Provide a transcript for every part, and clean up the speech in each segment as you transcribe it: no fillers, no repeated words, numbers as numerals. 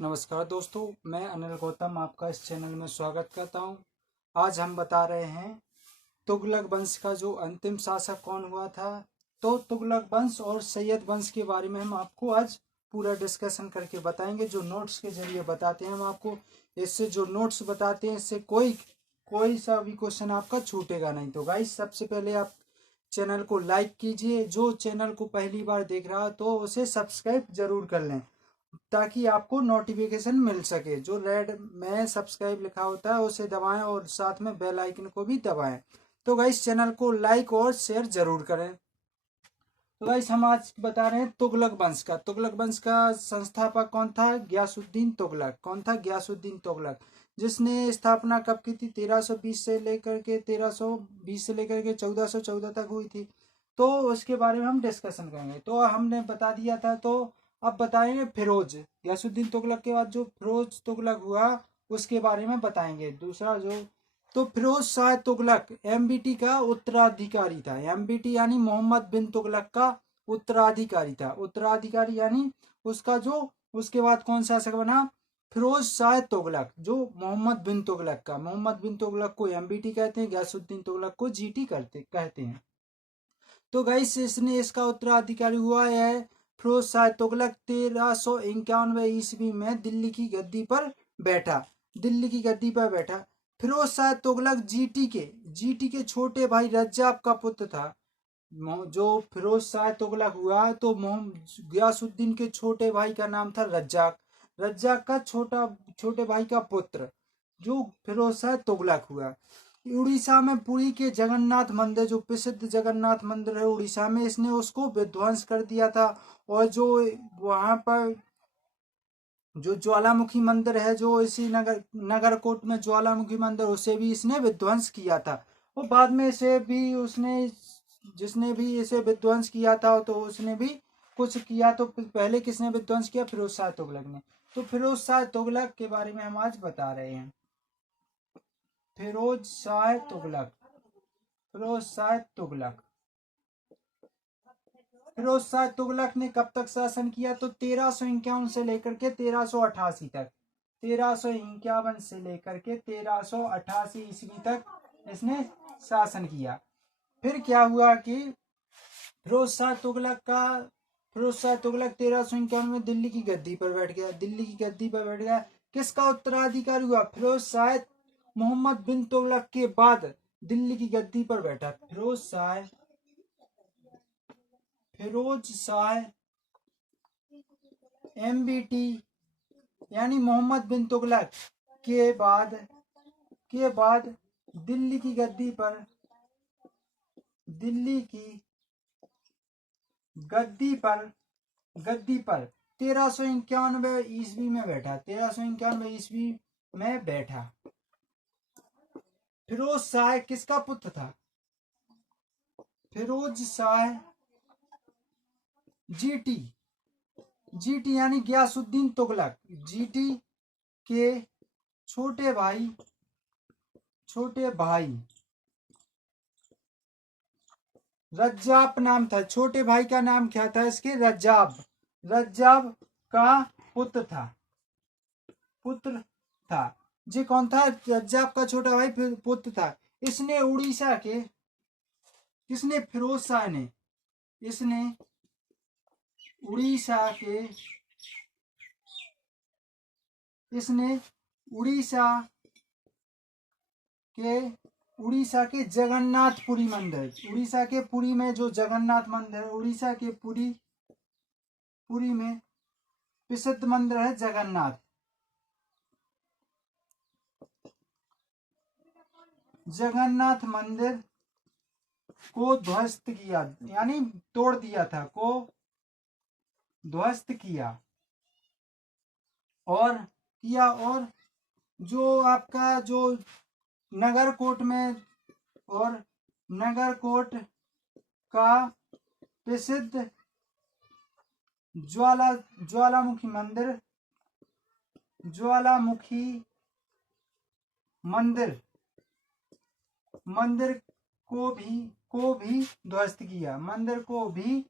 नमस्कार दोस्तों, मैं अनिल गौतम आपका इस चैनल में स्वागत करता हूं। आज हम बता रहे हैं तुगलक वंश का जो अंतिम शासक कौन हुआ था। तो तुगलक वंश और सैयद वंश के बारे में हम आपको आज पूरा डिस्कशन करके बताएंगे। जो नोट्स के जरिए बताते हैं हम आपको, इससे जो नोट्स बताते हैं इससे कोई सा भी क्वेश्चन आपका छूटेगा नहीं। तो गाइस, सबसे पहले आप चैनल को लाइक कीजिए। जो चैनल को पहली बार देख रहा तो उसे सब्सक्राइब जरूर कर लें ताकि आपको नोटिफिकेशन मिल सके। जो रेड में सब्सक्राइब लिखा होता है उसे दबाएं और साथ में बेल आइकन को भी दबाएं। तो गाइस, चैनल को लाइक और शेयर जरूर करें। तो गाइस, हम आज बता रहे हैं तुगलक वंश का। तुगलक वंश का संस्थापक कौन था? गयासुद्दीन तुगलक। कौन था? गयासुद्दीन तुगलक। जिसने स्थापना कब की थी? 1320 से लेकर के 1414 तक हुई थी। तो उसके बारे में हम डिस्कशन करेंगे। तो हमने बता दिया था, तो अब बताएंगे फिरोज। गयासुद्दीन तुगलक के बाद जो फिरोज तुगलक हुआ उसके बारे में बताएंगे। दूसरा जो तो फिरोज शाह तुगलक एमबीटी का उत्तराधिकारी था। एमबीटी यानी मोहम्मद बिन तुगलक का उत्तराधिकारी था। उत्तराधिकारी यानी उसका जो उसके बाद कौन शासक बना? फिरोज शाह तुगलक, जो मोहम्मद बिन तुगलक का। मोहम्मद बिन तुगलक को एमबीटी कहते हैं, गयासुद्दीन तुगलक को जीटी कहते हैं। तो गाइस, इसने इसका उत्तराधिकारी हुआ है फिरोज शाह तुगलक। 1391 ईस्वी में दिल्ली की गद्दी पर बैठा। फिरोज शाह तुगलक जीटी के छोटे भाई रज्जाब का पुत्र था। जो फिरोज शाह तुगलक हुआ तो गयासुद्दीन के छोटे भाई का नाम था रज्जाक। रज्जाक का छोटे भाई का पुत्र जो फिरोज शाह तुगलक हुआ। उड़ीसा में पुरी के जगन्नाथ मंदिर, जो प्रसिद्ध जगन्नाथ मंदिर है उड़ीसा में, इसने उसको विध्वंस कर दिया था। और जो वहां पर जो ज्वालामुखी मंदिर है, जो इसी नगरकोट में ज्वालामुखी मंदिर, उसे भी इसने विध्वंस किया था। और बाद में इसे भी उसने जिसने भी इसे विध्वंस किया था तो उसने भी कुछ किया। तो पहले किसने विध्वंस किया? फिरोज शाह तुगलक ने। तो फिरोज शाह तुगलक के बारे में हम आज बता रहे हैं। फिरोज शाह तुगलक। फिरोज शाह तुगलक फिरोज शाह तुगलक ने कब तक शासन किया? तो 1351 से लेकर के 1388 तक। 1351 से लेकर के 1388 ईस्वी तक इसने शासन किया। फिर क्या हुआ कि फिरोज शाह तुगलक 1351 में दिल्ली की गद्दी पर बैठ गया। किसका उत्तराधिकारी हुआ? फिरोज शाह मोहम्मद बिन तुगलक के बाद दिल्ली की गद्दी पर बैठा फिरोज शाह एमबीटी यानी मोहम्मद बिन तुगलक के बाद दिल्ली की गद्दी पर 1391 ईस्वी में बैठा। फिरोज शाह किसका पुत्र था? फिरोज शाह जीटी यानी गयासुद्दीन तुगलक। जीटी के छोटे भाई रज्जाब नाम था। छोटे भाई का नाम क्या था इसके? रज्जाब का पुत्र था। जी कौन था? रज्जाब का छोटा भाई पुत्र था। इसने उड़ीसा के किसने? फिरोज शाह ने। इसने उड़ीसा के उड़ीसा के जगन्नाथपुरी मंदिर, उड़ीसा के पुरी में जो जगन्नाथ मंदिर है, उड़ीसा के पुरी में प्रसिद्ध मंदिर है जगन्नाथ मंदिर को ध्वस्त किया, यानी तोड़ दिया था, को ध्वस्त किया और जो आपका जो नगरकोट का प्रसिद्ध ज्वालामुखी मंदिर को भी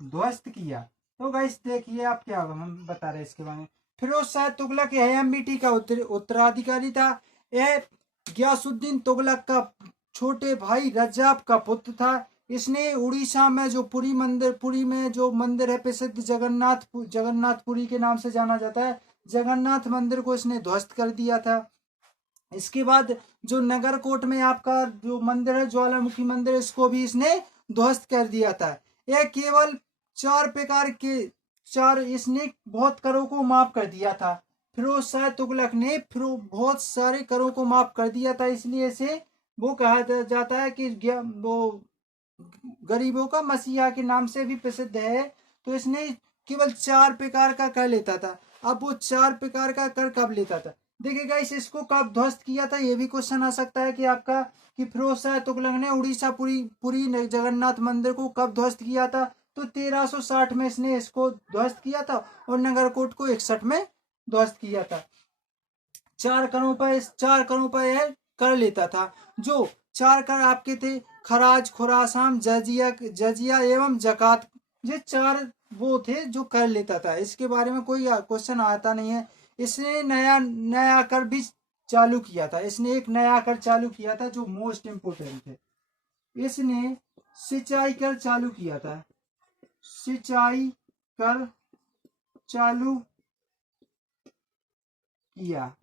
ध्वस्त किया। तो गाइस देखिए आप क्या हम बता रहे हैं इसके बारे में। फिरोज शाह तुगलक एएमबीटी का उत्तराधिकारी था। यह गयासुद्दीन तुगलक का छोटे भाई रज्जाब का पुत्र था। इसने उड़ीसा में जो पुरी में जो मंदिर है प्रसिद्ध जगन्नाथपुरी के नाम से जाना जाता है, जगन्नाथ मंदिर को इसने ध्वस्त कर दिया था। इसके बाद जो नगरकोट में आपका जो मंदिर है ज्वालामुखी मंदिर, इसको भी इसने ध्वस्त कर दिया था। यह केवल इसने बहुत करों को माफ कर दिया था। फिरोज शाह तुगलक ने बहुत सारे करों को माफ कर दिया था, इसलिए इसे वो कहा जाता है कि वो गरीबों का मसीहा के नाम से भी प्रसिद्ध है। तो इसने केवल 4 प्रकार का कर लेता था। अब वो 4 प्रकार का कर कब लेता था, देखिएगा इसको कब ध्वस्त किया था, ये भी क्वेश्चन आ सकता है कि आपका कि फिरोज शाह तुगलक ने उड़ीसा पुरी जगन्नाथ मंदिर को कब ध्वस्त किया था। तो 1360 में इसने इसको ध्वस्त किया था और नगरकोट को 61 में ध्वस्त किया था। 4 करों पर यह कर लेता था। जो 4 कर आपके थे खराज, खुरासाम, जजिया एवं जकात, ये 4 वो थे जो कर लेता था। इसके बारे में कोई क्वेश्चन आता नहीं है। इसने नया कर भी चालू किया था। इसने एक नया कर चालू किया था जो मोस्ट इम्पोर्टेंट है। इसने सिंचाई कर चालू किया था। सिंचाई कर चालू किया।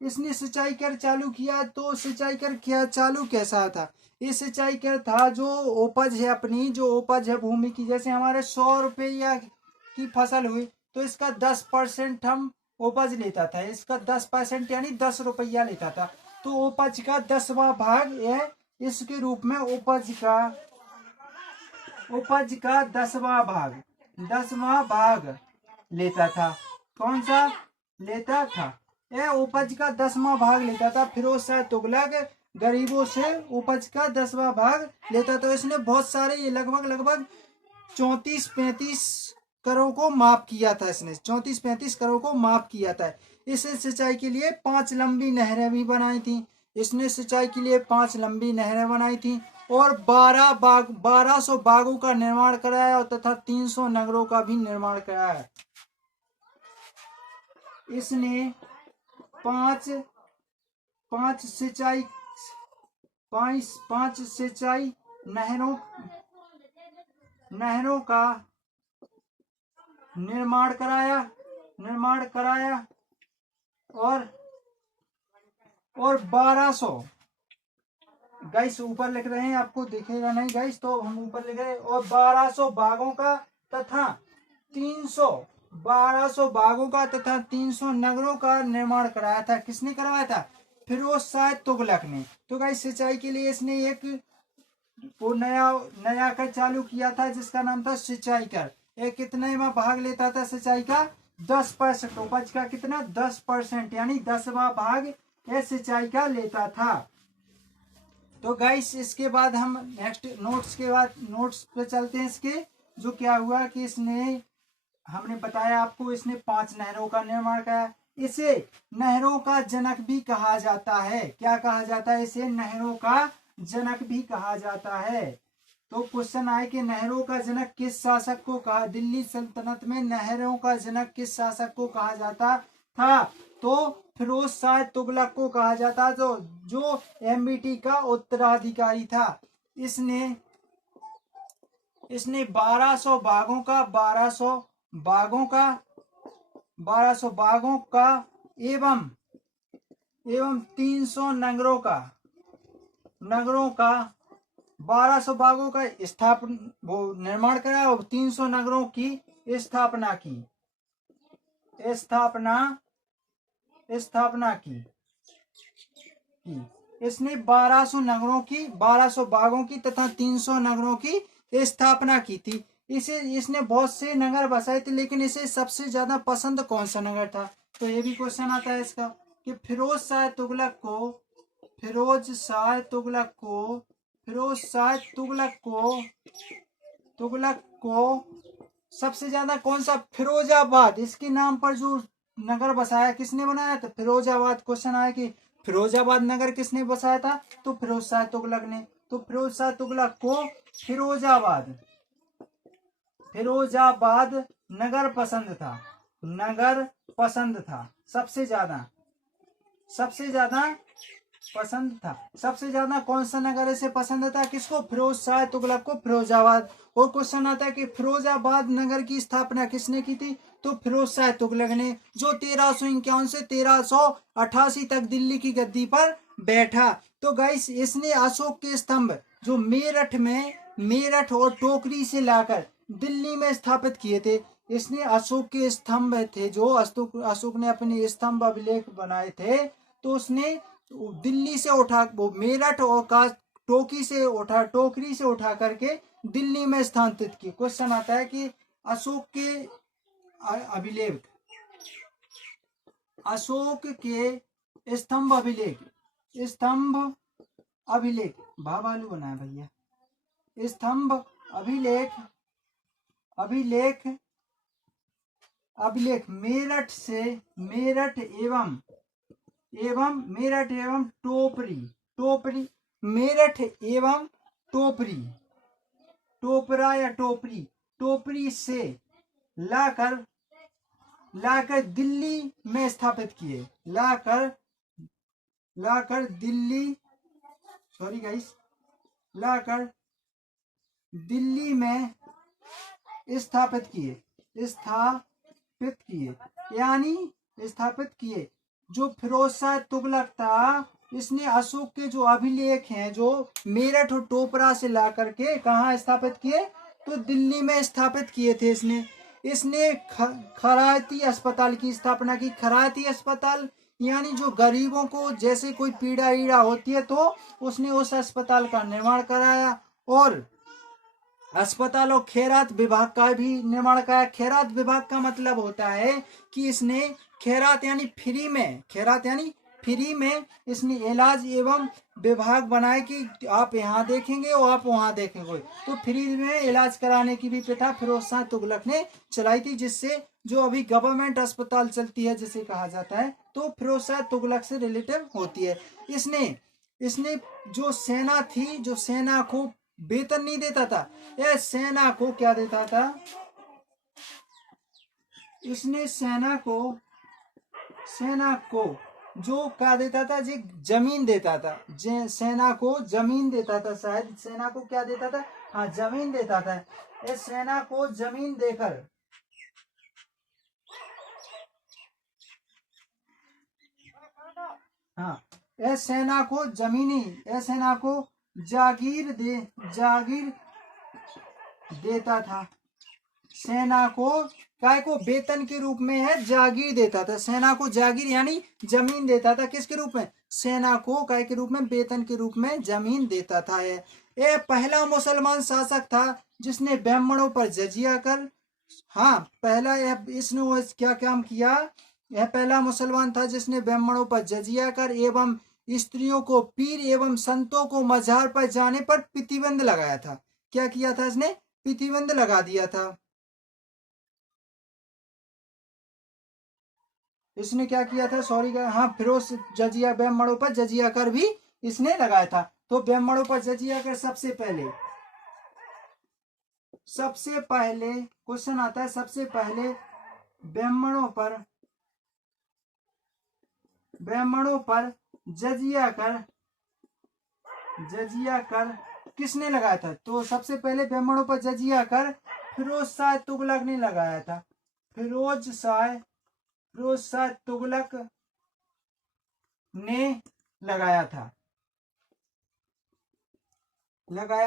इसने सिंचाई कर चालू किया। तो सिंचाई कर क्या चालू कैसा था, ये सिंचाई कर था जो उपज है अपनी, जो उपज है भूमि की, जैसे हमारे 100 रुपया की फसल हुई तो इसका 10% हम उपज लेता था। इसका 10% यानी 10 रुपया लेता था। तो उपज का 10वां भाग यह इसके रूप में उपज का 10वां भाग लेता था। कौन सा लेता था, यह उपज का 10वां भाग लेता था। फिरोज शाह तुगलक गरीबों से उपज का 10वां भाग लेता था। इसने बहुत सारे ये लगभग 34-35 करोड़ को माफ किया था। इसने 34-35 करोड़ को माफ किया था। इसने सिंचाई के लिए 5 लंबी नहरें भी बनाई थी। इसने सिंचाई के लिए 5 लंबी नहरें बनाई थी और 1200 बागों का निर्माण कराया और तथा 300 नगरों का भी निर्माण कराया। इसने पांच सिंचाई नहरों का निर्माण कराया और 1200 गाइस ऊपर लिख रहे हैं, आपको दिखेगा नहीं गाइस तो हम ऊपर लिख रहे हैं, और 1200 बागों का तथा 300 नगरों का निर्माण कराया था। किसने करवाया था, फिरोज शाह तुगलक ने। तो गाइस सिंचाई के लिए इसने एक वो नया कर चालू किया था जिसका नाम था सिंचाई कर। ये कितने में भाग लेता था सिंचाई का, 10%। उपज का कितना, 10% यानी 10वां भाग ये सिंचाई का लेता था। तो गाइस इसके बाद हम नेक्स्ट नोट्स पे चलते हैं। इसके जो क्या हुआ कि हमने बताया आपको, इसने 5 नहरों का निर्माण किया। इसे नहरों का जनक भी कहा जाता है। क्या कहा जाता है, इसे नहरों का जनक भी कहा जाता है। तो क्वेश्चन आए कि नहरों का जनक किस शासक को कहा, दिल्ली सल्तनत में नहरों का जनक किस शासक को कहा जाता था। तो फिरोज शाह तुगलक को कहा जाता, जो एमबीटी का उत्तराधिकारी था। इसने 1200 बागों का एवं 300 नगरों का 1200 बागों का निर्माण करा और 300 नगरों की स्थापना की। इसने 1200 बागों की तथा 300 नगरों की स्थापना की थी। इसने बहुत से नगर बसाए थे, लेकिन इसे सबसे ज्यादा पसंद कौन सा नगर था। तो ये भी क्वेश्चन आता है इसका कि फिरोज शाह तुगलक को सबसे ज्यादा कौन सा, फिरोजाबाद, इसके नाम पर जो नगर बसाया किसने बनाया था, फिरोजाबाद। क्वेश्चन आया कि फिरोजाबाद नगर किसने बसाया था, तो फिरोज शाह तुगलक ने। तो फिरोज शाह तुगलक को फिरोजाबाद नगर पसंद था, नगर पसंद था, सबसे ज्यादा पसंद था। सबसे ज्यादा कौन सा नगर इसे पसंद था? किसको? फिरोज शाह तुगलक को फिरोजाबाद। और क्वेश्चन आता है कि फिरोजाबाद नगर की स्थापना किसने की थी? तो फिरोज शाह तुगलक ने, जो 1351 से 1388 तक दिल्ली की गद्दी पर बैठा। तो गाइस इसने अशोक के स्तंभ जो मेरठ और टोकरी से लाकर दिल्ली में स्थापित किए थे। इसने अशोक के स्तंभ थे जो अशोक ने अपने स्तंभ अभिलेख बनाए थे, तो उसने दिल्ली से उठा, वो मेरठ और टोकरी से उठा करके दिल्ली में स्थानांतरित किए। क्वेश्चन आता है कि अशोक के अभिलेख, अशोक के स्तंभ अभिलेख भावालू बनाए भैया, स्तंभ अभिलेख मेरठ एवं टोपरी मेरठ एवं टोपरा या टोपरी से लाकर दिल्ली में स्थापित किए, लाकर दिल्ली में स्थापित किए। जो फिरोज शाह तुगलक था, इसने अशोक के जो अभिलेख हैं जो मेरठ और टोपरा से ला करके कहाँ स्थापित किए? तो दिल्ली में स्थापित किए थे। इसने खराती अस्पताल की स्थापना की। खराती अस्पताल यानी जो गरीबों को जैसे कोई पीड़ा ईड़ा होती है तो उसने उस अस्पताल का निर्माण कराया। और अस्पताल और खैरात विभाग का भी निर्माण कराया। खैरात विभाग का मतलब होता है कि इसने खैरात यानी फ्री में इसने इलाज एवं विभाग बनाए कि आप यहाँ देखेंगे और आप वहाँ देखेंगे, तो फ्री में इलाज कराने की भी प्रथा फिरोज शाह तुगलक ने चलाई थी, जिससे जो अभी गवर्नमेंट अस्पताल चलती है जिसे कहा जाता है, तो फिरोज शाह तुगलक से रिलेटिव होती है। इसने जो सेना थी, जो सेना को वेतन नहीं देता था, यह सेना को क्या देता था? इसने सेना को जो क्या देता था? जी जमीन देता था। सेना को जमीन देता था। शायद सेना को क्या देता था? हाँ, जमीन देता था। इस सेना को जमीन देकर सेना को जागीर देता था। सेना को काय को वेतन के रूप में है जागीर देता था। सेना को जागीर यानी जमीन देता था। किसके रूप में? सेना को काय के रूप में? वेतन के रूप में जमीन देता था। यह पहला मुसलमान शासक था जिसने ब्राह्मणों पर जजिया कर, पहला इसने क्या काम किया? यह पहला मुसलमान था जिसने ब्राह्मणों पर जजिया कर एवं स्त्रियों को, पीर एवं संतों को मजार पर जाने पर प्रतिबंध लगाया था। क्या किया था इसने? प्रतिबंध लगा दिया था। इसने क्या किया था? फिरोज जजिया, ब्राह्मणों पर जजिया कर भी इसने लगाया था। तो ब्राह्मणों पर जजिया कर सबसे पहले क्वेश्चन आता है, सबसे पहले ब्राह्मणों पर जजिया कर किसने लगाया था? तो सबसे पहले ब्राह्मणों पर जजिया कर फिरोज शाह तुगलक ने लगाया था। फिरोज शाह तुगलक ने लगाया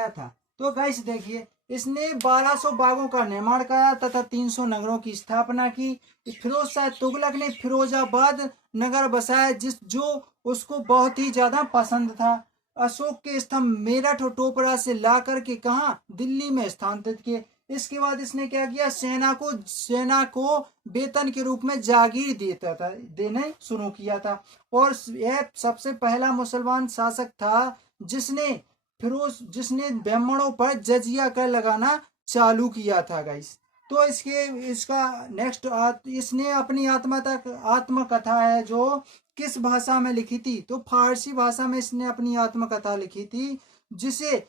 था। तो गाइस देखिए, इसने 1200 बागों का निर्माण कराया तथा 300 नगरों की स्थापना की। फिरोज शाह तुगलक ने फिरोजाबाद नगर बसाया जो उसको बहुत ही ज्यादा पसंद था। अशोक के स्तंभ मेरठ और टोपरा से ला करके कहा? दिल्ली में स्थानांतरित किए। इसके बाद इसने क्या किया? सेना को वेतन के रूप में जागीर देने शुरू किया था। और यह सबसे पहला मुसलमान शासक था जिसने ब्राह्मणों पर जजिया कर लगाना चालू किया था गाइस। तो इसका नेक्स्ट इसने अपनी आत्मकथा है जो किस भाषा में लिखी थी? तो फारसी भाषा में इसने अपनी आत्मकथा लिखी थी, जिसे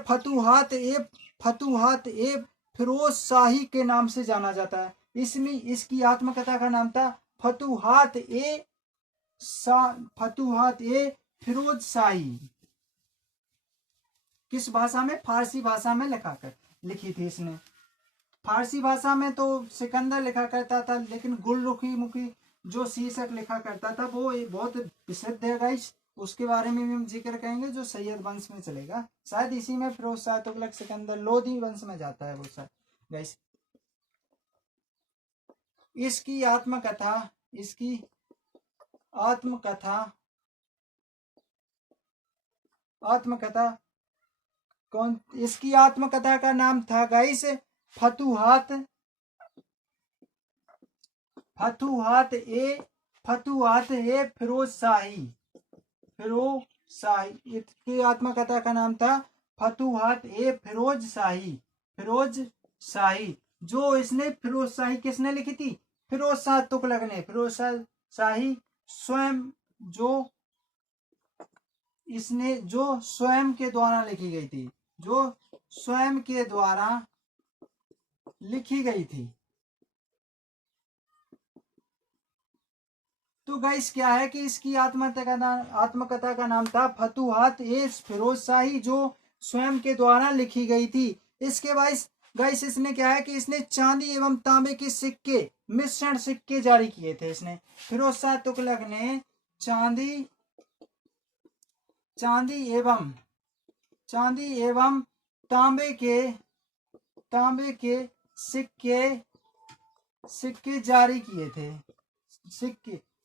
फतुहात फिरोज शाही के नाम से जाना जाता है। इसमें इसकी आत्मकथा का नाम था फतूहात ए फिरोज शाही। किस भाषा में? फारसी भाषा में लिखी थी इसने। फारसी भाषा में तो सिकंदर लिखा करता था, लेकिन गुलरुखी मुखी जो शीर्षक लिखा करता था वो बहुत प्रसिद्ध है गाइस। उसके बारे में भी हम जिक्र करेंगे, जो सैयद वंश में चलेगा। शायद इसी में फिरोज शाह तुगलक सिकंदर लोधी वंश में जाता है वो शायद गाइस। इसकी आत्मकथा इसकी आत्मकथा का नाम था गाइस फतूहात ए फिरोज शाही। इसकी आत्मकथा का नाम था फतूहात ए फिरोज शाही। जो इसने फिरोज शाही किसने लिखी थी? फिरोज शाह तुगलक ने। फिरोज शाही स्वयं जो स्वयं के द्वारा लिखी गई थी, तो गाइस क्या है कि इसकी आत्मकथा का नाम था फतूहात ए फिरोज शाही, जो स्वयं के द्वारा लिखी गई थी। इसके गाइस इसने क्या है कि इसने चांदी एवं तांबे के सिक्के, मिश्रण सिक्के जारी किए थे। इसने फिरोज शाह तुगलक ने चांदी एवं तांबे के सिक्के जारी किए थे।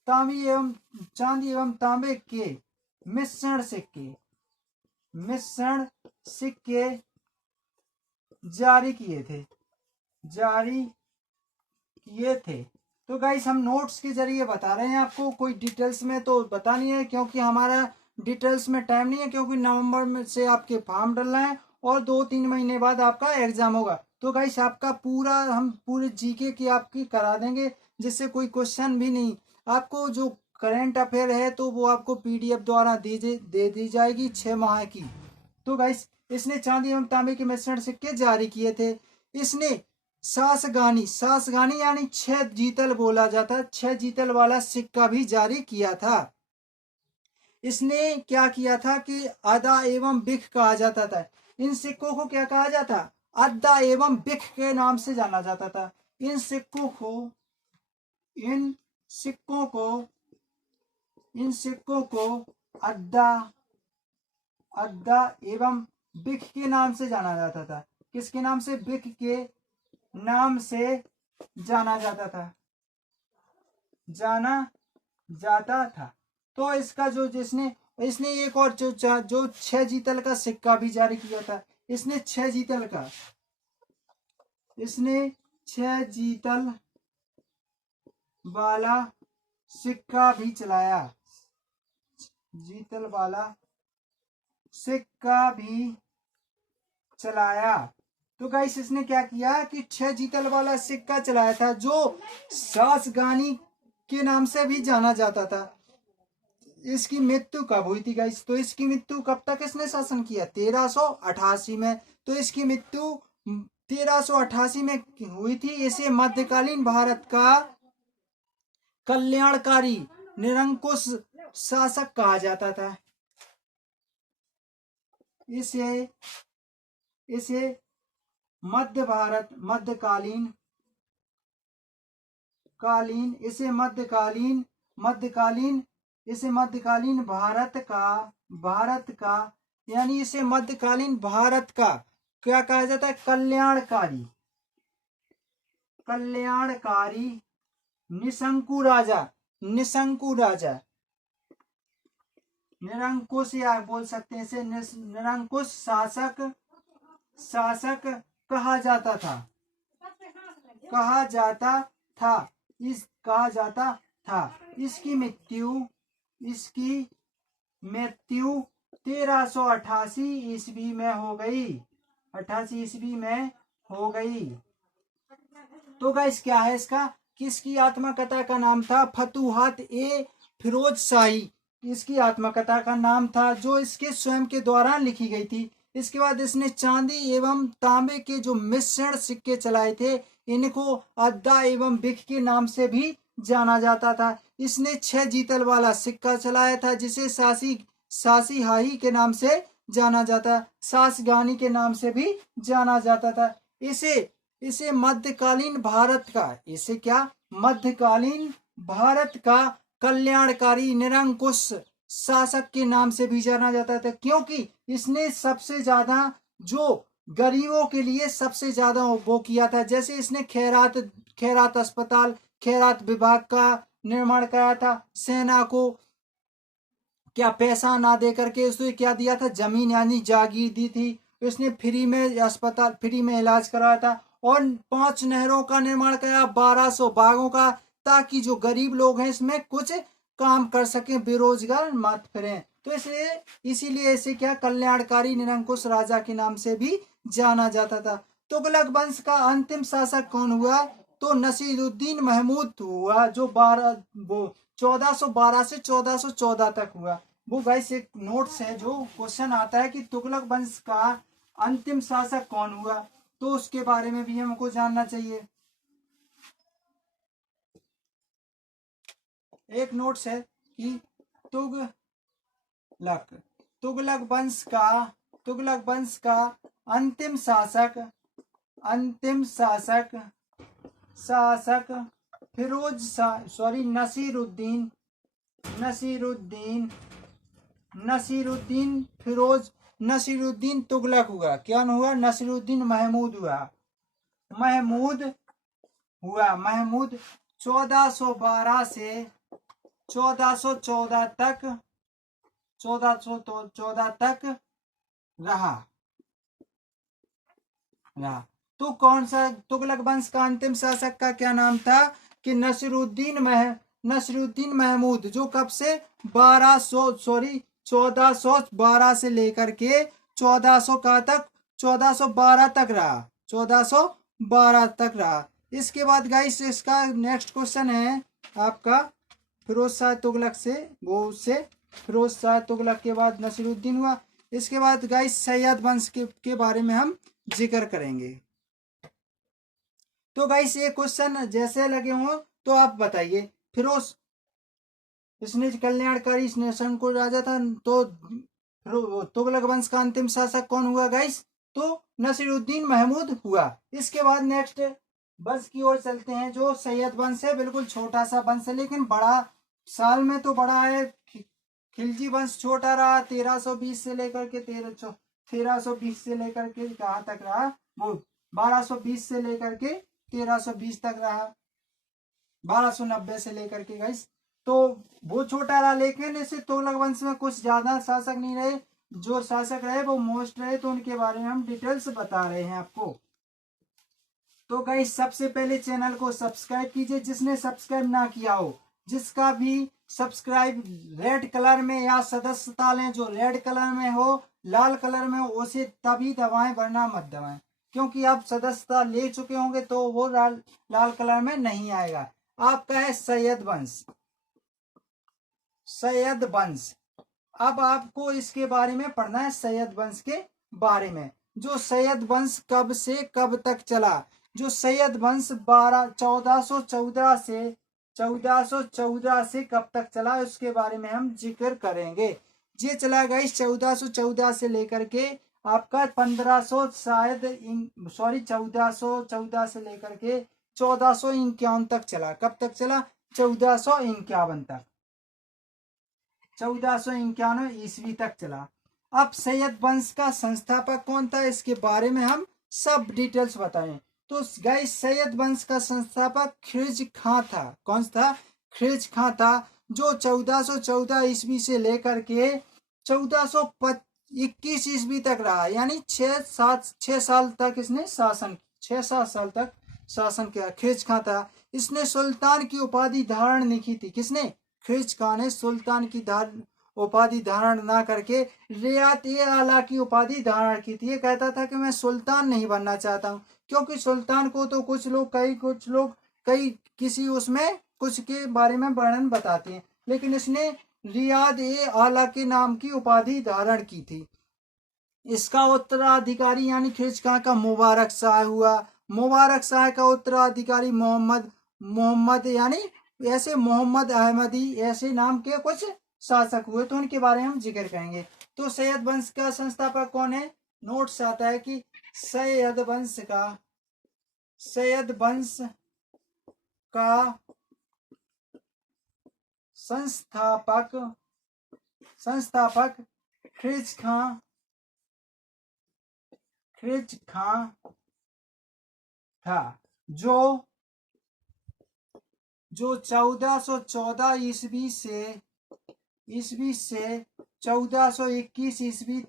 चांदी एवं तांबे के मिश्रण सिक्के जारी किए थे। तो गाइस हम नोट्स के जरिए बता रहे हैं आपको, कोई डिटेल्स में तो बता नहीं है, क्योंकि हमारा डिटेल्स में टाइम नहीं है, क्योंकि नवंबर में से आपके फॉर्म डलना है और 2-3 महीने बाद आपका एग्जाम होगा। तो गाइस आपका हम पूरे जीके की आपकी करा देंगे, जिससे कोई क्वेश्चन भी नहीं। आपको जो करंट अफेयर है तो वो आपको पीडीएफ द्वारा दे दी जाएगी 6 माह की। तो गाइस इसने चांदी एवं तांबे के मिश्रण सिक्के जारी किए थे। इसने सासगानी यानी 6 जीतल बोला जाता है, 6 जीतल वाला सिक्का भी जारी किया था। इसने क्या किया था कि अदा एवं बिख कहा जाता था। इन सिक्कों को क्या कहा जाता? अद्दा एवं बिख के नाम से जाना जाता था। इन सिक्कों को अद्दा एवं बिख के नाम से जाना जाता था। किसके नाम से? बिख के नाम से जाना जाता था। तो इसका इसने एक और जो 6 जीतल का सिक्का भी जारी किया था। इसने 6 जीतल वाला सिक्का भी चलाया। तो गाइस इसने क्या किया कि 6 जीतल वाला सिक्का चलाया था, जो सासगानी के नाम से भी जाना जाता था। इसकी मृत्यु कब हुई थी गाइस? तो इसकी मृत्यु कब तक इसने शासन किया? 1388 में। तो इसकी मृत्यु 1388 में हुई थी। इसे मध्यकालीन भारत का कल्याणकारी निरंकुश शासक कहा जाता था। इसे मध्यकालीन भारत का यानी इसे मध्यकालीन भारत का क्या कहा जाता है? कल्याणकारी निशंकु राजा निरंकुश, या बोल सकते हैं इसे निरंकुश शासक कहा जाता था। इसकी मृत्यु 1388 ईस्वी में हो गई। तो गाइस क्या है इसका? किसकी आत्मकथा का नाम था? फतूहात ए फिरोज शाही। इसकी आत्मकथा का नाम था, जो इसके स्वयं के द्वारा लिखी गई थी। इसके बाद इसने चांदी एवं तांबे के जो मिश्रण सिक्के चलाए थे, इनको अद्दा एवं बिख के नाम से भी जाना जाता था। इसने 6 जीतल वाला सिक्का चलाया था, जिसे सासी हाही के नाम से जाना जाता, सासगानी के नाम से भी जाना जाता था। इसे इसे मध्यकालीन भारत का, इसे क्या, मध्यकालीन भारत का कल्याणकारी निरंकुश शासक के नाम से भी जाना जाता था, क्योंकि इसने सबसे ज्यादा जो गरीबों के लिए सबसे ज्यादा वो किया था। जैसे इसने खैरात अस्पताल, खैरात विभाग का निर्माण कराया था। सेना को क्या पैसा ना दे करके उसने क्या दिया था, जमीन यानी जागीर दी थी। उसने फ्री में अस्पताल, फ्री में इलाज कराया था। और 5 नहरों का निर्माण कराया, 1200 बागों का, ताकि जो गरीब लोग हैं इसमें कुछ काम कर सकें, बेरोजगार मत फिरें। तो इसलिए इसीलिए इसे क्या, कल्याणकारी निरंकुश राजा के नाम से भी जाना जाता था। तुगलक वंश का अंतिम शासक कौन हुआ, तो नसीरुद्दीन महमूद हुआ, जो 1412 से 1414 तक हुआ। वो गाइस एक नोट्स है, जो क्वेश्चन आता है कि तुगलक वंश का अंतिम शासक कौन हुआ, तो उसके बारे में भी हमको जानना चाहिए। एक नोट्स है कि तुगलक वंश का अंतिम शासक फिरोज शाह, सॉरी, नसीरुद्दीन तुगलक हुआ। क्या हुआ, नसीरुद्दीन महमूद हुआ। महमूद 1412 से 1414 तक रहा। तो कौन सा तुगलक वंश का अंतिम शासक का क्या नाम था, कि नसीरुद्दीन महमूद, जो कब से 1412 से लेकर के 1400 का तक 1412 तक रहा, 1412 तक रहा। इसके बाद गाइस इसका नेक्स्ट क्वेश्चन है आपका फिरोज शाह तुगलक से, फिरोज शाह तुगलक के बाद नसीरुद्दीन हुआ। इसके बाद गाइस सैयद वंश के बारे में हम जिक्र करेंगे। तो गाइस ये क्वेश्चन जैसे लगे हों तो आप बताइए। फिरोज, इसने कल्याणकारी नेशन को राजा था, तो तुगलक वंश का अंतिम शासक कौन हुआ गाइस, तो नसीरुद्दीन महमूद हुआ। इसके बाद नेक्स्ट वंश की ओर चलते हैं, जो सैयद वंश है। बिल्कुल छोटा सा वंश है, लेकिन बड़ा, साल में तो बड़ा है। खिलजी वंश छोटा रहा, 1320 से लेकर के 1320 से लेकर के कहाँ तक रहा, वो 1220 से लेकर के 1320 तक रहा, 1290 से लेकर के गाइस। तो वो छोटा रहा, लेकिन इसे तुगलक वंश में कुछ ज्यादा शासक नहीं रहे, जो शासक रहे वो मोस्ट रहे, तो उनके बारे में हम डिटेल्स बता रहे हैं आपको। तो गाइस सबसे पहले चैनल को सब्सक्राइब कीजिए, जिसने सब्सक्राइब ना किया हो, जिसका भी सब्सक्राइब रेड कलर में या सदस्यता लें जो रेड कलर में हो, लाल कलर में हो, उसे तभी दबाएं, वरना मत दबाएं, क्योंकि आप सदस्यता ले चुके होंगे तो वो लाल कलर में नहीं आएगा। आपका है सैयद वंश। अब आपको इसके बारे में पढ़ना है, सैयद वंश के बारे में। जो सैयद वंश कब से कब तक चला, जो सैयद वंश 1414 से कब तक चला, उसके बारे में हम जिक्र करेंगे। ये चला गई 1414 से लेकर के आपका 1500 शायद, सॉरी 1414 से लेकर के 1451 तक चला। कब तक चला, 1451 तक, 1451 ईस्वी तक चला। अब सैयद वंश का संस्थापक कौन था, इसके बारे में हम सब डिटेल्स बताएं। तो गाइस सैयद वंश का संस्थापक खिलजी खां था। कौन था, खिलजी खां था, जो 1414 ईस्वी से लेकर के 1421 ईस्वी तक रहा, यानी 6 साल तक इसने शासन, 6-7 साल तक शासन किया। खिलजी खां था, इसने सुल्तान की उपाधि धारण नहीं की थी। किसने, खिलजी खां ने सुल्तान की उपाधि धारण ना करके रियात ए आला की उपाधि धारण की थी। ये कहता था कि मैं सुल्तान नहीं बनना चाहता हूँ, क्योंकि सुल्तान को तो कुछ लोग कई किसी उसमें कुछ के बारे में वर्णन बताते हैं, लेकिन इसने रियाद ए आला के नाम की उपाधि धारण की थी। इसका उत्तराधिकारी यानी खिलजी खां का मुबारक शाह हुआ। मुबारक शाह का उत्तराधिकारी मोहम्मद यानी ऐसे मोहम्मद अहमदी ऐसे नाम के कुछ शासक हुए, तो उनके बारे में हम जिक्र करेंगे। तो सैयद वंश का संस्थापक कौन है? नोट्स आता है कि सैयद वंश का संस्थापक खिलजी खां था, जो 1414 ईस्वी से 1421 ईस्वी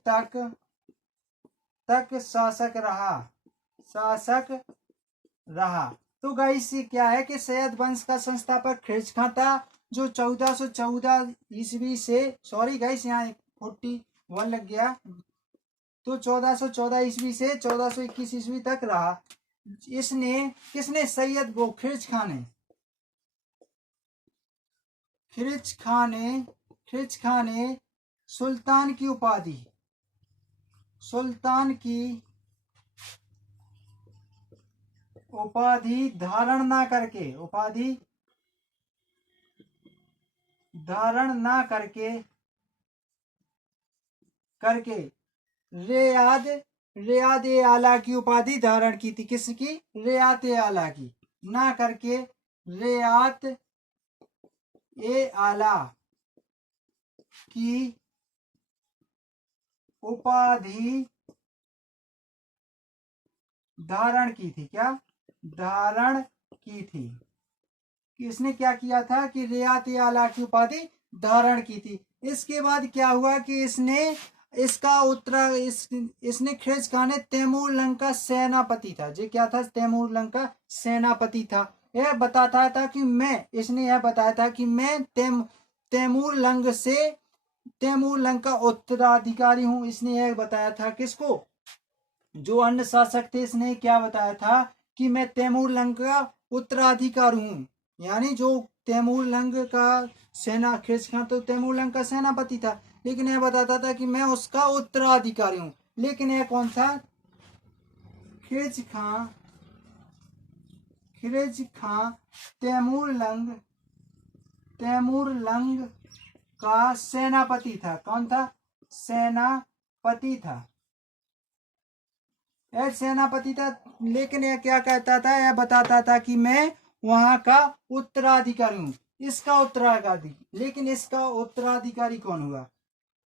तक शासक रहा। तो गाइस क्या है कि सैयद वंश का संस्थापक खिलजी खां था, जो 1414 ईस्वी से, सॉरी गाइस यहाँ 41 लग गया, तो 1414 ईस्वी से 1421 ईस्वी तक रहा। किसने? सैयद वो खिलजी खां ने सुल्तान की उपाधि धारण ना करके रियाद ए आला की उपाधि धारण की थी। किसकी? रियात ए आला की, ना करके रियात ए आला की उपाधि धारण की थी। क्या धारण की थी? इसने क्या किया था कि रियात ए आला की उपाधि धारण की थी। इसके बाद क्या हुआ कि इसने खिलजी खां ने तैमूर लंग का सेनापति था। ये क्या था? तैमूर लंग का सेनापति था। यह बताता था कि इसने यह बताया था कि मैं तैमूर लंग का उत्तराधिकारी हूं। इसने यह बताया था। किसको? जो अन्य शासक थे, इसने क्या बताया था कि मैं तैमूर लंग का उत्तराधिकारी हूं। यानी जो तैमूर लंग का खिलजी खां तो तैमूर लंग का सेनापति था, लेकिन यह बताता था कि मैं उसका उत्तराधिकारी हूं। लेकिन यह कौन था? खिलजी खां तैमूर लंग का सेनापति था। कौन था? सेनापति था। यह सेनापति था, लेकिन यह क्या कहता था? यह बताता था कि मैं वहां का उत्तराधिकारी हूं, इसका उत्तराधिकारी। लेकिन इसका उत्तराधिकारी कौन हुआ?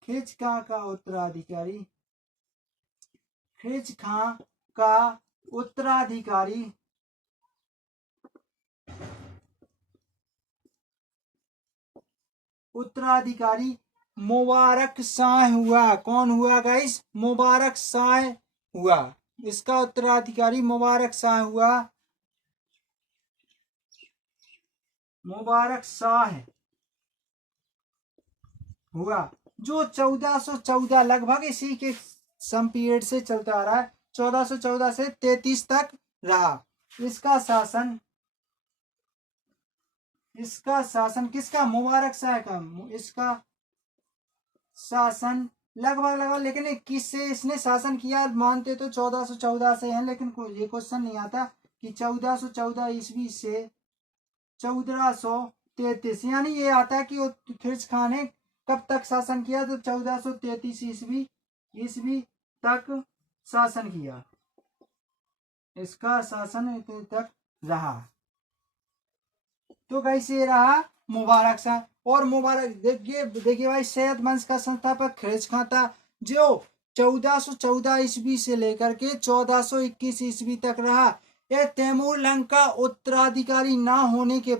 खिलजी खां का उत्तराधिकारी मुबारक शाह हुआ। कौन हुआ गाइस? मुबारक शाह हुआ। इसका उत्तराधिकारी मुबारक शाह हुआ, जो 1414 लगभग इसी के सम पीरियड से चलता आ रहा है। 1414 से 33 तक रहा। इसका शासन किसका? मुबारक शाह का। इसका शासन लगभग, लेकिन 21 से इसने शासन किया। मानते तो 1414 से है, लेकिन ये क्वेश्चन नहीं आता कि 1414 ईस्वी से 1433, यानी ये आता है कि खिलजी खां ने कब तक शासन किया? तो 1433 ईस्वी तक शासन किया। इसका शासन तक रहा। तो गाइस ये रहा मुबारक शाह। और मुबारक देखिए भाई, सैयद वंश का संस्थापक खिलजी खां था, जो 1414 ईस्वी से लेकर के 1421 ईस्वी तक रहा। यह तैमूर लंग का उत्तराधिकारी ना होने के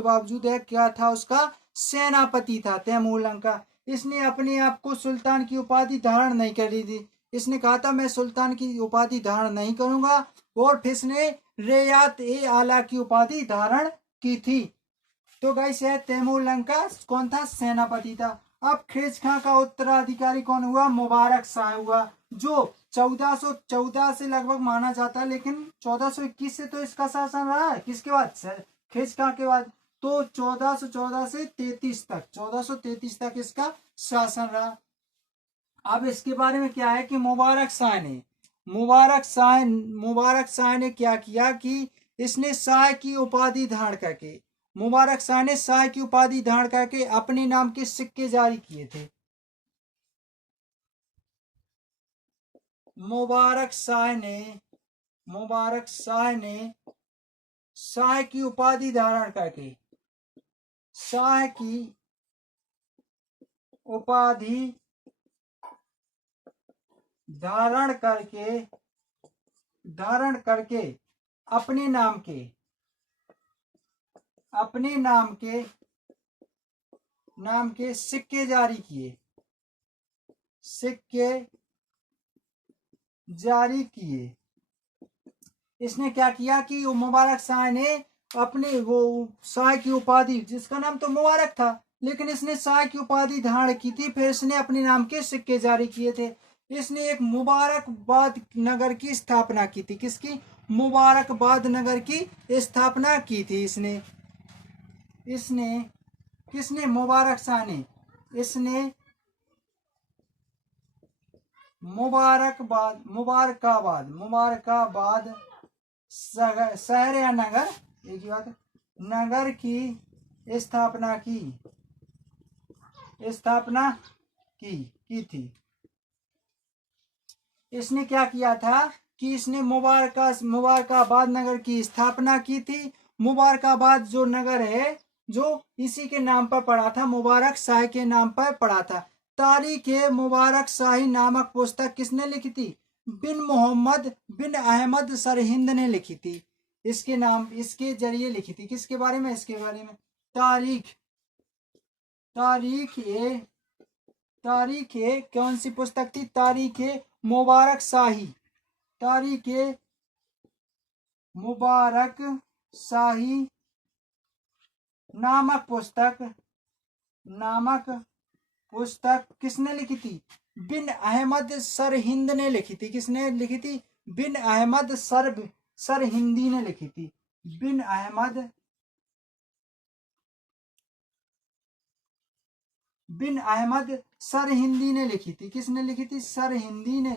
बावजूद क्या था? उसका सेनापति था तैमूर लंग का। इसने अपने आप को सुल्तान की उपाधि धारण नहीं करी थी। इसने कहा था मैं सुल्तान की उपाधि धारण नहीं करूंगा, और फिर इसने रियात ए आला की उपाधि धारण की थी। तो गाइस यह तैमूर लंग का कौन था? सेनापति था। अब खिलजी खां का उत्तराधिकारी कौन हुआ? मुबारक शाह हुआ, जो 1414 से लगभग माना जाता है, लेकिन 1421 से तो इसका शासन रहा है। किसके बाद? खिलजी खां के बाद। तो 1414 से 33 तक, 1433 तक इसका शासन रहा। अब इसके बारे में क्या है कि मुबारक शाह ने क्या किया कि इसने शाह की उपाधि धारण करके मुबारक शाह ने शाह की उपाधि धारण करके अपने नाम के सिक्के जारी किए थे। मुबारक शाह ने शाह की उपाधि धारण करके शाह की उपाधि धारण करके अपने नाम के सिक्के जारी किए। इसने क्या किया कि मुबारक शाह ने अपने वो शाह की उपाधि, जिसका नाम तो मुबारक था लेकिन इसने शाह की उपाधि धारण की थी, फिर इसने अपने नाम के सिक्के जारी किए थे। इसने एक मुबारकबाद नगर की स्थापना की थी। किसकी? मुबारकबाद नगर की स्थापना की थी इसने किसने? मुबारक शाह ने। इसने मुबारकाबाद शहर या नगर, एक ही बात है, नगर की स्थापना की थी। इसने क्या किया था कि इसने मुबारकाबाद नगर की स्थापना की थी। मुबारकाबाद जो नगर है जो इसी के नाम पर पड़ा था, मुबारक शाह के नाम पर पड़ा था। तारीख मुबारक शाही नामक पुस्तक किसने लिखी थी? बिन मोहम्मद बिन अहमद सरहिंद ने लिखी थी। इसके जरिए लिखी थी। किसके बारे में? इसके बारे में। तारीख कौन सी पुस्तक थी? तारीख मुबारक शाही नामक पुस्तक किसने लिखी थी? बिन अहमद सरहिंद ने लिखी थी। किसने लिखी थी? बिन अहमद सरहिंदी ने लिखी थी। बिन अहमद सरहिंदी ने लिखी थी। किसने लिखी थी? सरहिंदी ने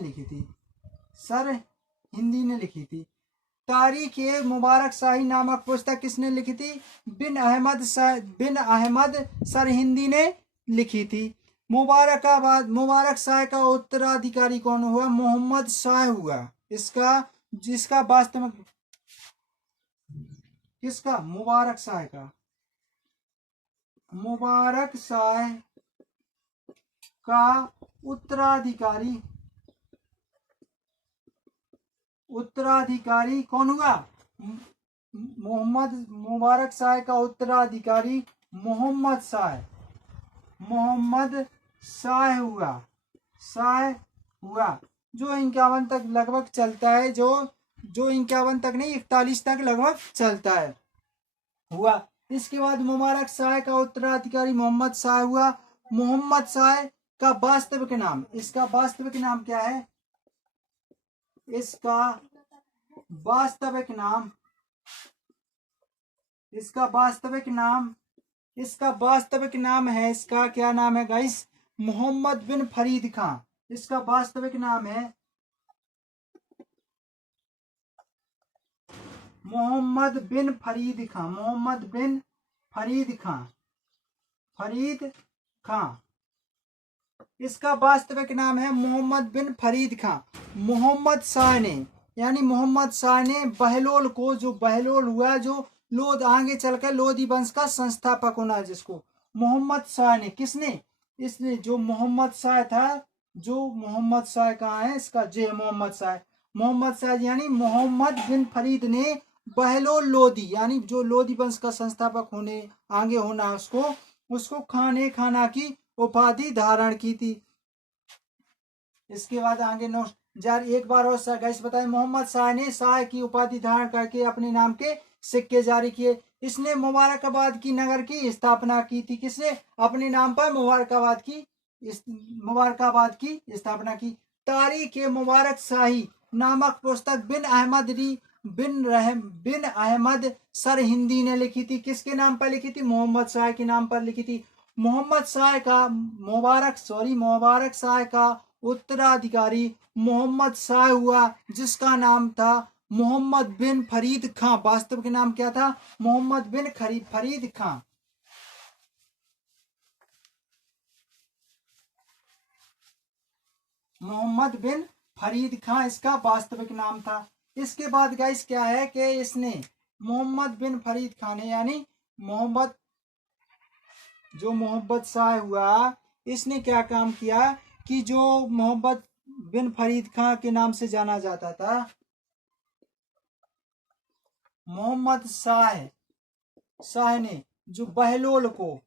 लिखी थी। तारीख मुबारक शाही नामक पुस्तक किसने लिखी थी? बिन अहमद सरहिंदी ने लिखी थी। मुबारक शाह का उत्तराधिकारी कौन हुआ? मोहम्मद शाह हुआ। जिसका वास्तव किसका? मुबारक शाह का उत्तराधिकारी कौन हुआ? मुबारक शाह का उत्तराधिकारी मोहम्मद शाह हुआ, जो 51 तक लगभग चलता है, जो 51 तक नहीं, 41 तक लगभग चलता है, हुआ। इसके बाद मुबारक शाह का उत्तराधिकारी मोहम्मद शाह हुआ। मोहम्मद शाह का वास्तविक नाम, इसका वास्तविक नाम क्या है? इसका वास्तविक नाम है, इसका क्या नाम है गाइस? मोहम्मद बिन फरीद खां। इसका वास्तविक नाम है मोहम्मद बिन फरीद खां। इसका वास्तविक नाम है मोहम्मद बिन फरीद खां। मोहम्मद शाह ने बहलोल को, जो बहलोल हुआ, जो लोध आगे चलकर लोधी वंश का संस्थापक होना है, जिसको मोहम्मद शाह ने, किसने? इसने जो मोहम्मद शाह था, जो मोहम्मद शाह कहाँ है? इसका जे मोहम्मद शाह यानी मोहम्मद बिन फरीद ने बहलोल लोधी, यानी जो लोधी वंश का संस्थापक आगे होना, उसको खाना की उपाधि धारण की थी। इसके बाद आगे एक बार और गाइस बताएं, मोहम्मद शाह ने शाह की उपाधि धारण करके अपने नाम के सिक्के जारी किए। इसने मुबारकाबाद की नगर की स्थापना की थी। किसने? अपने नाम पर मुबारकाबाद की स्थापना की। तारीख मुबारक शाही नामक पुस्तक बिन अहमद सरहिंदी ने लिखी थी। किसके नाम पर लिखी थी? मोहम्मद शाह के नाम पर लिखी थी। मुबारक शाह का उत्तराधिकारी मोहम्मद शाह हुआ, जिसका नाम था मोहम्मद बिन फरीद खां। वास्तविक नाम क्या था? मोहम्मद बिन फरीद खां। मोहम्मद बिन फरीद खां इसका वास्तविक नाम था। इसके बाद गाइस क्या है कि इसने मोहम्मद बिन फरीद खान ने यानी मोहम्मद जो मोहम्मद शाह हुआ, इसने क्या काम किया कि जो मोहम्मद बिन फरीद खां के नाम से जाना जाता था, मोहम्मद शाह ने जो बहलोल को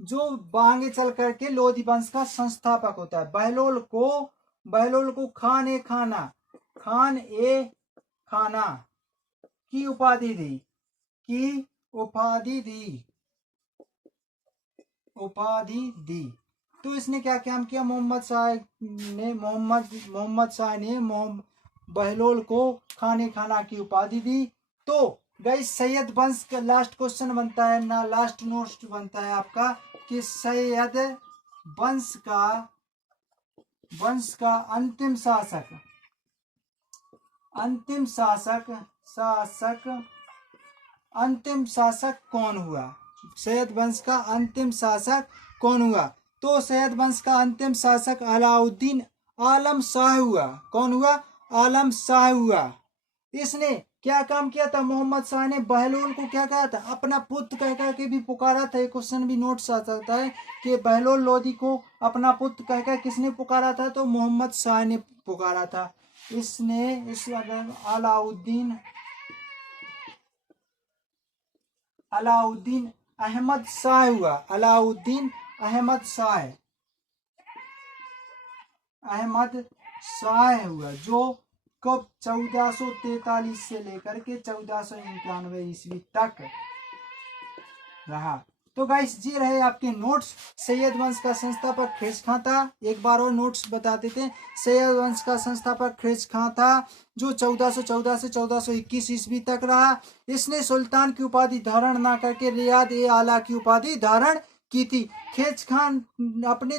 जो आगे चल करके लोधी वंश का संस्थापक होता है, बहलोल को खान ए खाना की उपाधि दी। तो इसने क्या काम किया? मोहम्मद शाह ने बहलोल को खाना की उपाधि दी। तो गाइस सैयद वंश का लास्ट क्वेश्चन बनता है ना, लास्ट नोट बनता है आपका कि सैयद वंश का अंतिम शासक कौन हुआ? सैयद वंश का अंतिम शासक कौन हुआ? तो सैयद वंश का अंतिम शासक अलाउद्दीन आलम शाह हुआ। कौन हुआ? आलम शाह हुआ। इसने क्या काम किया था? मोहम्मद शाह ने बहलोल को क्या कहा था? अपना पुत्र कह के भी पुकारा था। एक क्वेश्चन भी नोट आ सकता है कि बहलोल लोधी को अपना पुत्र कहकर किसने पुकारा था? तो मोहम्मद शाह ने पुकारा था। इसने अलाउद्दीन अहमद शाह हुआ। अलाउद्दीन अहमद शाह हुआ, जो कब 1443 से लेकर के 1491 ईस्वी तक रहा। तो गाइस ये रहे आपके नोट्स। सैयद वंश का संस्थापक ख्रीज खां था। एक बार और नोट्स बता देते हैं। सैयद वंश का संस्थापक ख्रीज खां था, जो 1414 से 1421 ईस्वी तक रहा। इसने सुल्तान की उपाधि धारण ना करके रियाद ए आला की उपाधि धारण की थी। ख्रीज खान अपने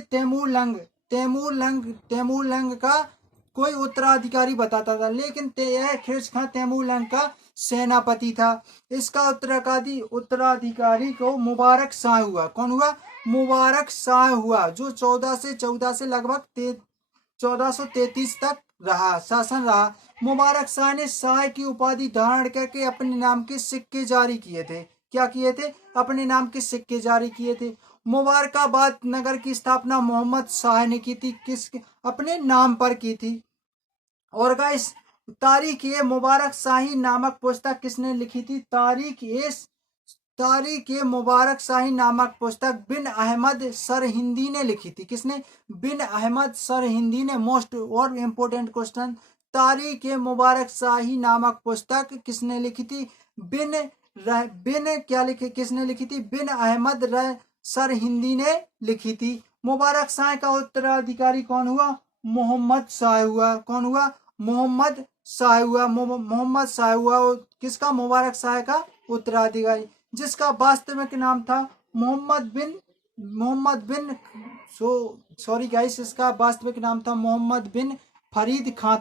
तैमूरलंग का कोई उत्तराधिकारी बताता था, लेकिन यह ख्रीज खां तैमूरलंग का सेनापति था। इसका उत्तराधिकारी को मुबारक शाह हुआ। कौन हुआ? मुबारक शाह हुआ, जो 1414 से लगभग 1433 तक शासन रहा। मुबारक शाह ने शाह की उपाधि धारण करके अपने नाम के सिक्के जारी किए थे। क्या किए थे? अपने नाम के सिक्के जारी किए थे। मुबारकाबाद नगर की स्थापना मोहम्मद शाह ने की थी। अपने नाम पर की थी। और गाइस तारीख ए मुबारक शाही नामक पुस्तक किसने लिखी थी? तारीख ए मुबारक शाही नामक पुस्तक बिन अहमद सरहिंदी ने लिखी थी। किसने? बिन अहमद सरहिंदी ने। मोस्ट और इम्पोर्टेंट क्वेश्चन, तारीख ए मुबारक शाही नामक पुस्तक किसने लिखी थी? किसने लिखी थी? बिन अहमद सरहिंदी ने लिखी थी। मुबारक शाह का उत्तराधिकारी कौन हुआ? मोहम्मद शाह हुआ। कौन हुआ? मोहम्मद शाह हुआ। किसका? मुबारक शाह का उत्तराधिकारी, जिसका वास्तविक नाम था मोहम्मद बिन सॉरी गाइस, इसका वास्तविक नाम था मोहम्मद बिन फरीद खां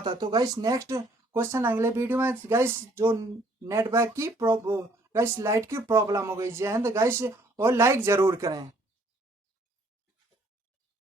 था। तो गाइस नेक्स्ट क्वेश्चन अगले वीडियो में। गाइस जो नेटवर्क की गाइस लाइट की प्रॉब्लम हो गई। जय हिंद गाइस, और लाइक जरूर करें।